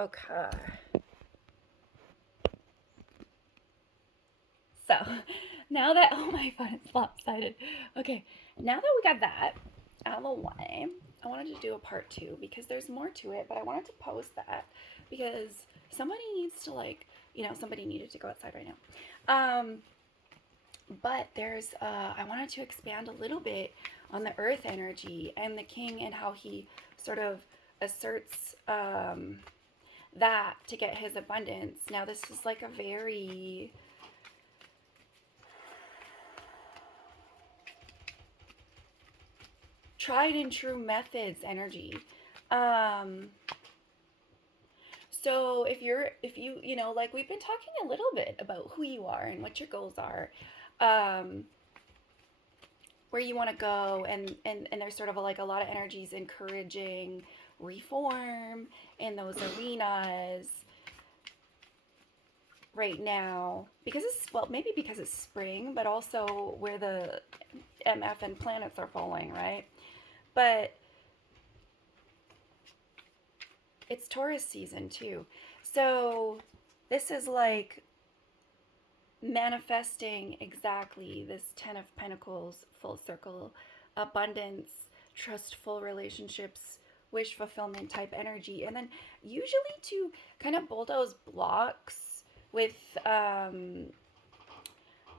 Okay. So now that, oh my phone is lopsided. Okay, now that we got that out of the way, I wanted to do a part two because there's more to it, but I wanted to post that because somebody needs to, like, somebody needed to go outside right now. But I wanted to expand a little bit on the earth energy and the king and how he sort of asserts that to get his abundance. Now, this is like a very tried and true methods energy. Um, so if you know, like we've been talking a little bit about who you are and what your goals are, um, where you want to go, and there's sort of like a lot of energies encouraging reform in those arenas right now because it's, well, maybe because it's spring, but also where the MF and planets are falling, right? But it's Taurus season too. So this is like manifesting exactly this 10 of Pentacles full circle abundance, trustful relationships, wish fulfillment type energy. And then usually to kind of bulldoze blocks with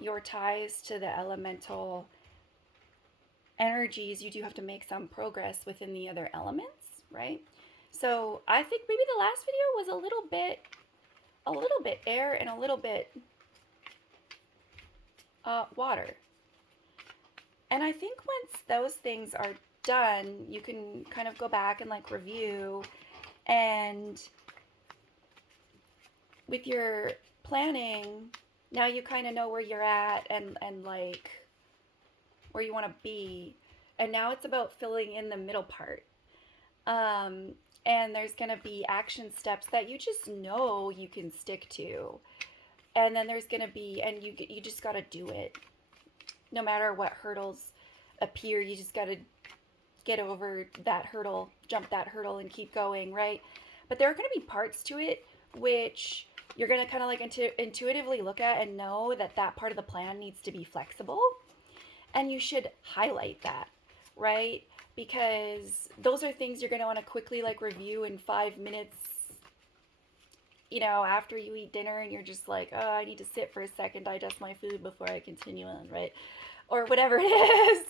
your ties to the elemental energies, you do have to make some progress within the other elements, right? So I think maybe the last video was a little bit air and a little bit water. And I think once those things are done, you can kind of go back and like review, and with your planning, now you kind of know where you're at and like where you want to be. And now it's about filling in the middle part. Um, and there's going to be action steps that you just know you can stick to. And then there's going to be, and you just got to do it. No matter what hurdles appear, you just got to get over that hurdle, jump that hurdle, and keep going, right? But there are going to be parts to it which you're going to kind of like intuitively look at and know that that part of the plan needs to be flexible. And you should highlight that, right? Because those are things you're going to want to quickly like review in 5 minutes, after you eat dinner, and you're just like, oh, I need to sit for a second, digest my food before I continue on, right? Or whatever it is.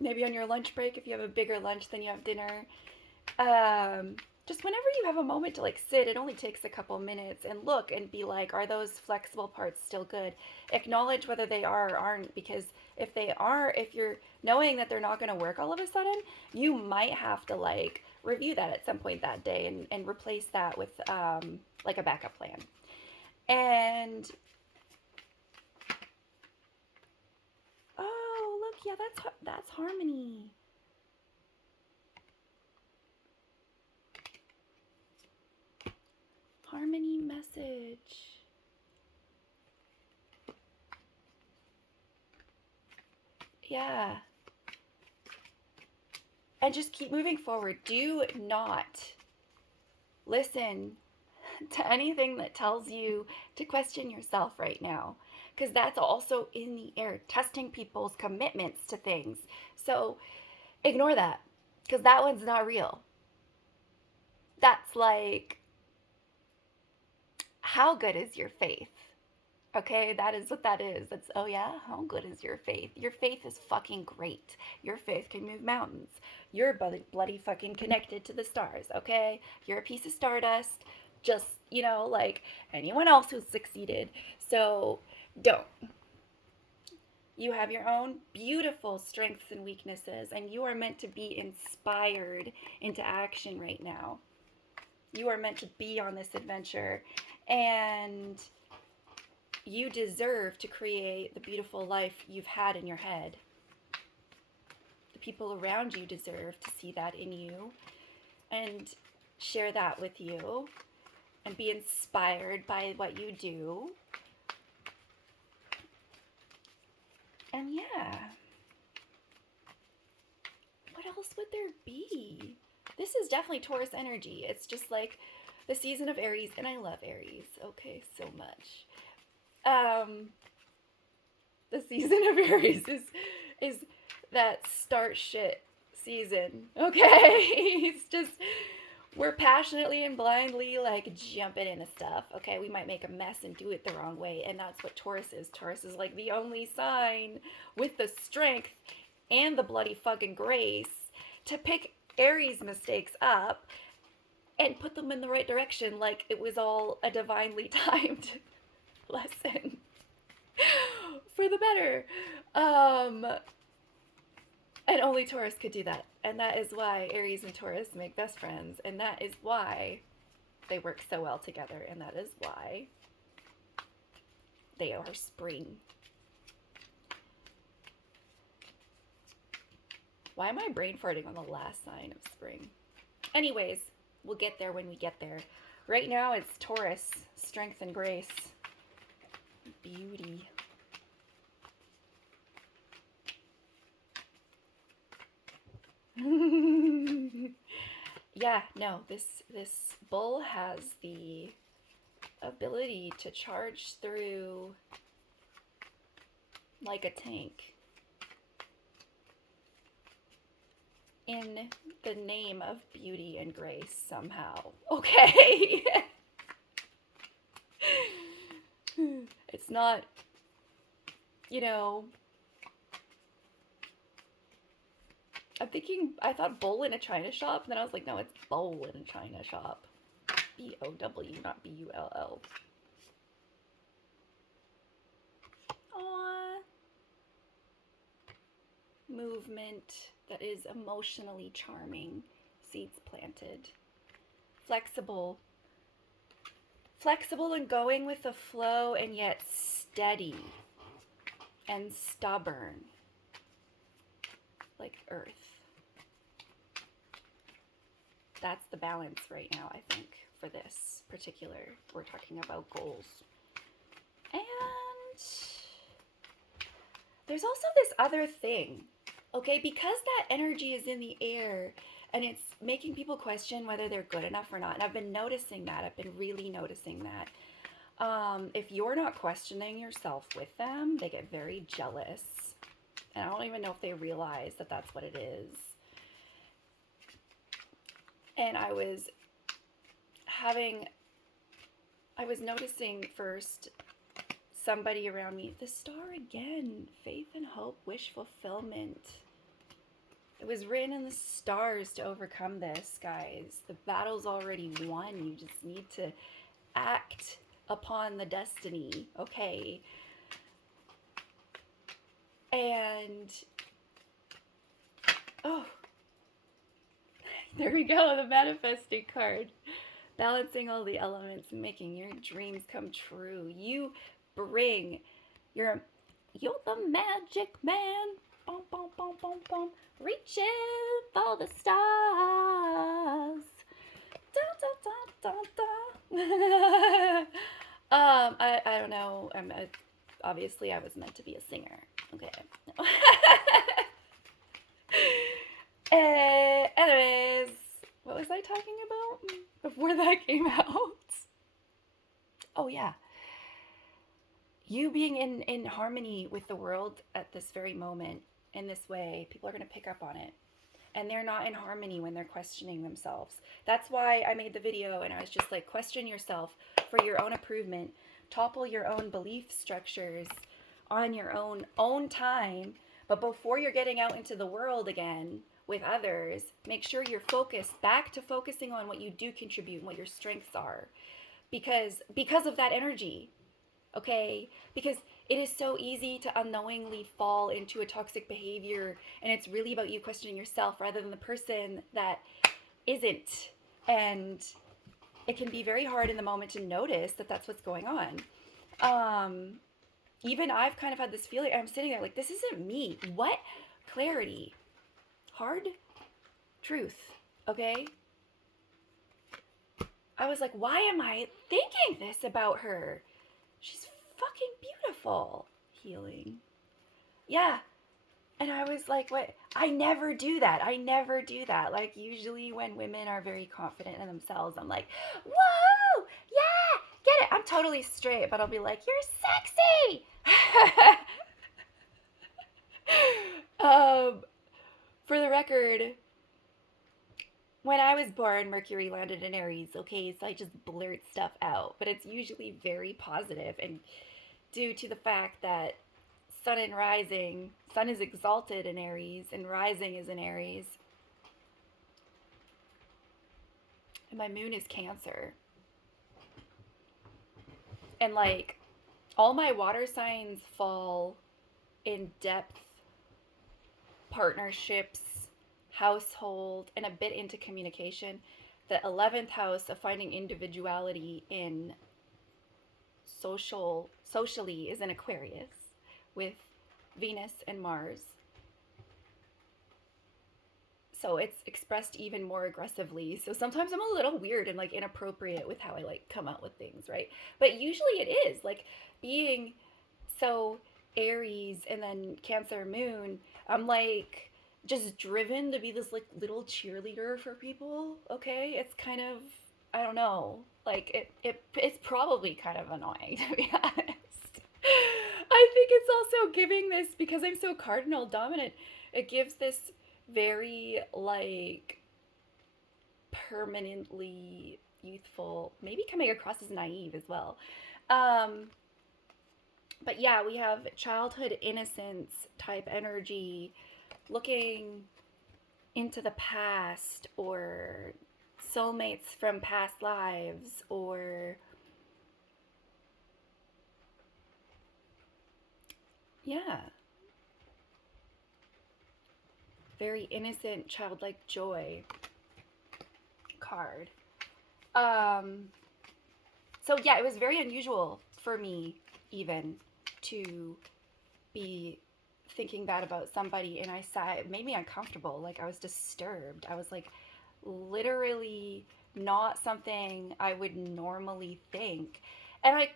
Maybe on your lunch break, if you have a bigger lunch than you have dinner. Just whenever you have a moment to like sit, it only takes a couple minutes, and look and be like, are those flexible parts still good? Acknowledge whether they are or aren't, because if they are, if you're knowing that they're not going to work all of a sudden, you might have to like review that at some point that day, and replace that with like a backup plan. And oh, look, yeah, that's harmony. Harmony message. Yeah. And just keep moving forward. Do not listen to anything that tells you to question yourself right now, because that's also in the air, testing people's commitments to things. So ignore that, because that one's not real. That's like, how good is your faith? Okay, that is what that is. It's, oh yeah, how good is your faith? Your faith is fucking great. Your faith can move mountains. You're bloody fucking connected to the stars, okay? You're a piece of stardust, just, like anyone else who's succeeded. So don't. You have your own beautiful strengths and weaknesses, and you are meant to be inspired into action right now. You are meant to be on this adventure, and you deserve to create the beautiful life you've had in your head. The people around you deserve to see that in you and share that with you and be inspired by what you do. And yeah, what else would there be? This is definitely Taurus energy. It's just like the season of Aries, and I love Aries, okay, so much. The season of Aries is that start shit season, okay? It's just we're passionately and blindly like jumping into stuff, okay? We might make a mess and do it the wrong way, and that's what Taurus is. Taurus is like the only sign with the strength and the bloody fucking grace to pick Aries mistakes up and put them in the right direction like it was all a divinely timed lesson for the better. And only Taurus could do that. And that is why Aries and Taurus make best friends. And that is why they work so well together. And that is why they are spring. Why am I brain farting on the last sign of spring? Anyways, we'll get there when we get there. Right now it's Taurus, strength and grace, beauty. Yeah, no, this bull has the ability to charge through like a tank in the name of beauty and grace somehow. Okay. It's not, you know, I thought bowl in a china shop, and then I was like, no, it's bowl in a china shop. B-O-W, not B-U-L-L. Aww. Movement that is emotionally charming. Seeds planted. Flexible. Flexible and going with the flow, and yet steady and stubborn. Like earth. That's the balance right now, I think, for this particular, we're talking about goals. And there's also this other thing, okay? Because that energy is in the air and it's making people question whether they're good enough or not. And I've been noticing that. I've been really noticing that. If you're not questioning yourself with them, they get very jealous. And I don't even know if they realize that that's what it is. And I was noticing first somebody around me, the star again, faith and hope, wish fulfillment. It was written in the stars to overcome this, guys. The battle's already won. You just need to act upon the destiny, okay? And, oh, there we go, the manifesting card. Balancing all the elements and making your dreams come true. You bring you're the magic man. Boom, boom, boom, boom, boom. Reaching for the stars. Da, da, da, da, da. I don't know. Obviously I was meant to be a singer. Okay. Anyways, what was I talking about before that came out? Oh yeah. You being in harmony with the world at this very moment, in this way, people are going to pick up on it. And they're not in harmony when they're questioning themselves. That's why I made the video and I was just like, question yourself for your own improvement. Topple your own belief structures on your own time. But before you're getting out into the world again with others, make sure you're focused, back to focusing on what you do contribute and what your strengths are. Because of that energy. Okay, because it is so easy to unknowingly fall into a toxic behavior, and it's really about you questioning yourself rather than the person that isn't. And it can be very hard in the moment to notice that that's what's going on. Even I've kind of had this feeling, I'm sitting there like, this isn't me. What? Clarity. Hard truth. Okay? I was like, why am I thinking this about her? She's fucking beautiful. Healing. Yeah. And I was like, what? I never do that. I never do that. Like, usually when women are very confident in themselves, I'm like, whoa, yeah, get it. I'm totally straight, but I'll be like, you're sexy. um, for the record, when I was born, Mercury landed in Aries, okay? So I just blurt stuff out, but it's usually very positive, and due to the fact that Sun is exalted in Aries, and rising is in Aries, and my moon is Cancer. And like all my water signs fall in depth, partnerships, household, and a bit into communication. The 11th house of finding individuality in socially is in Aquarius with Venus and Mars. So it's expressed even more aggressively. So sometimes I'm a little weird and like inappropriate with how I like come out with things, right? But usually it is like being so Aries and then Cancer moon, I'm like just driven to be this like little cheerleader for people, okay? It's kind of, I don't know. Like it's probably kind of annoying to be honest. I think it's also giving this, because I'm so cardinal dominant, it gives this very like permanently youthful, maybe coming across as naive as well. Um, but yeah, we have childhood innocence type energy, looking into the past, or soulmates from past lives, or yeah, very innocent childlike joy card. Um, so yeah, it was very unusual for me even to be thinking that about somebody, and I saw it made me uncomfortable. Like I was disturbed. I was like, literally not something I would normally think. And I,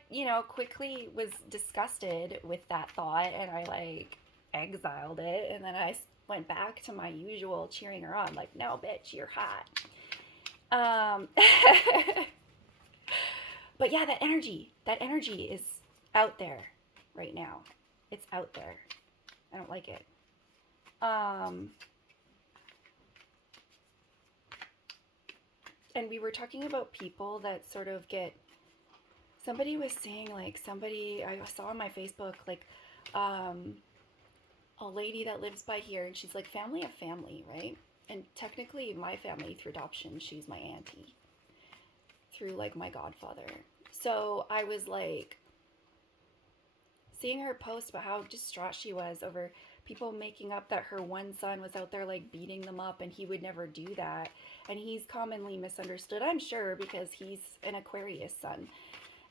quickly was disgusted with that thought, and I like exiled it, and then I went back to my usual cheering her on, like, no, bitch, you're hot. Um, but yeah, that energy is out there right now. It's out there. I don't like it. Um, and we were talking about people that sort of get. Somebody was saying, like, somebody I saw on my Facebook, like, um, a lady that lives by here, and she's like, family of family, right? And technically, my family, through adoption, she's my auntie, through like my godfather. So I was like, seeing her post about how distraught she was over people making up that her one son was out there like beating them up, and he would never do that. And he's commonly misunderstood, I'm sure, because he's an Aquarius sun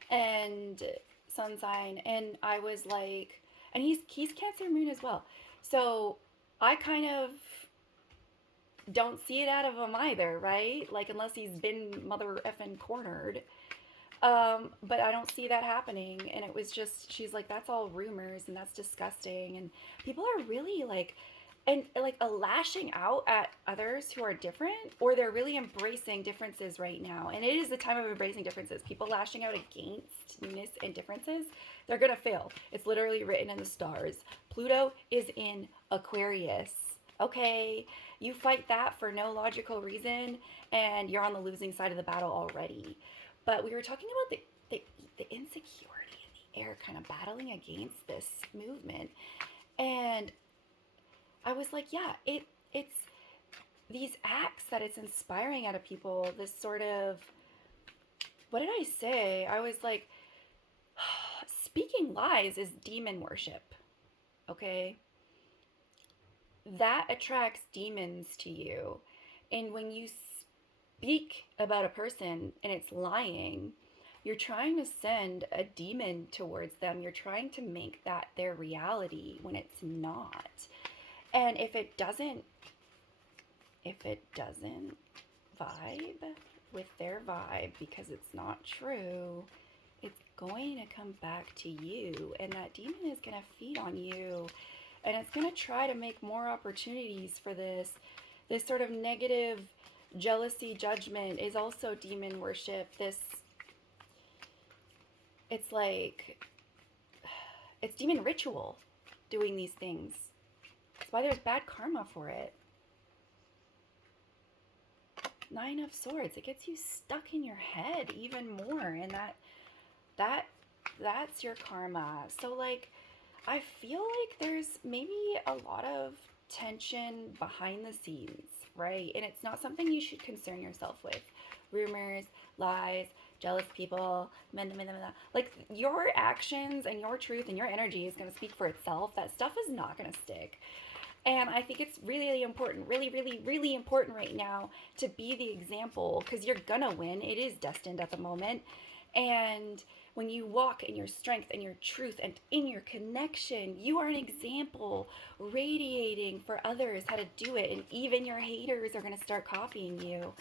and sun sign. And I was like, and he's Cancer moon as well. So I kind of don't see it out of him either, right? Like, unless he's been mother effing cornered. But I don't see that happening. And it was just, she's like, that's all rumors and that's disgusting. And people are really like, and like lashing out at others who are different, or they're really embracing differences right now. And it is the time of embracing differences. People lashing out against newness and differences, they're gonna fail. It's literally written in the stars. Pluto is in Aquarius. Okay, you fight that for no logical reason, and you're on the losing side of the battle already. But we were talking about the insecurity in the air, kind of battling against this movement. And I was like, yeah, it's these acts that it's inspiring out of people, this sort of, what did I say? I was like, speaking lies is demon worship, okay? That attracts demons to you. And when you speak about a person and it's lying, you're trying to send a demon towards them. You're trying to make that their reality when it's not. And if it doesn't vibe with their vibe, because it's not true, it's going to come back to you, and that demon is going to feed on you. And it's going to try to make more opportunities for this. This sort of negative jealousy judgment is also demon worship. It's like, it's demon ritual doing these things. That's why there's bad karma for it. Nine of Swords, it gets you stuck in your head even more, and that's your karma. So like, I feel like there's maybe a lot of tension behind the scenes, right? And it's not something you should concern yourself with. Rumors, lies, jealous people, like your actions and your truth and your energy is going to speak for itself. That stuff is not going to stick. And I think it's really important, really, really, really important right now to be the example, because you're gonna win. It is destined at the moment. And when you walk in your strength and your truth and in your connection, you are an example radiating for others how to do it. And even your haters are gonna start copying you.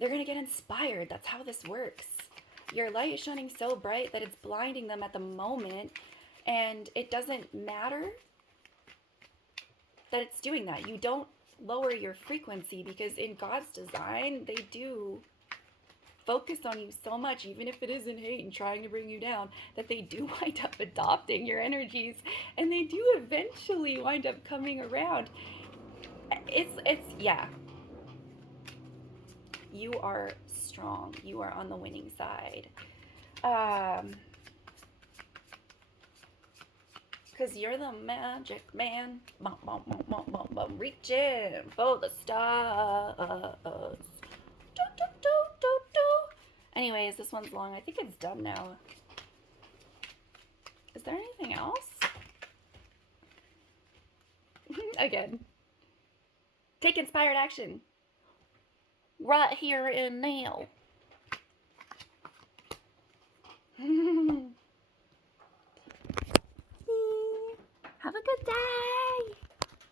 They're gonna get inspired. That's how this works. Your light is shining so bright that it's blinding them at the moment. And it doesn't matter that it's doing that. You don't lower your frequency, because in God's design, they do focus on you so much, even if it is in hate and trying to bring you down, that they do wind up adopting your energies, and they do eventually wind up coming around. Yeah. You are strong. You are on the winning side. Because you're the magic man. Bum, bum, bum, bum, bum, bum. Reaching for the stars. Do, do, do, do, do. Anyways, this one's long. I think it's done now. Is there anything else? Again. Take inspired action. Right here and now. Have a good day.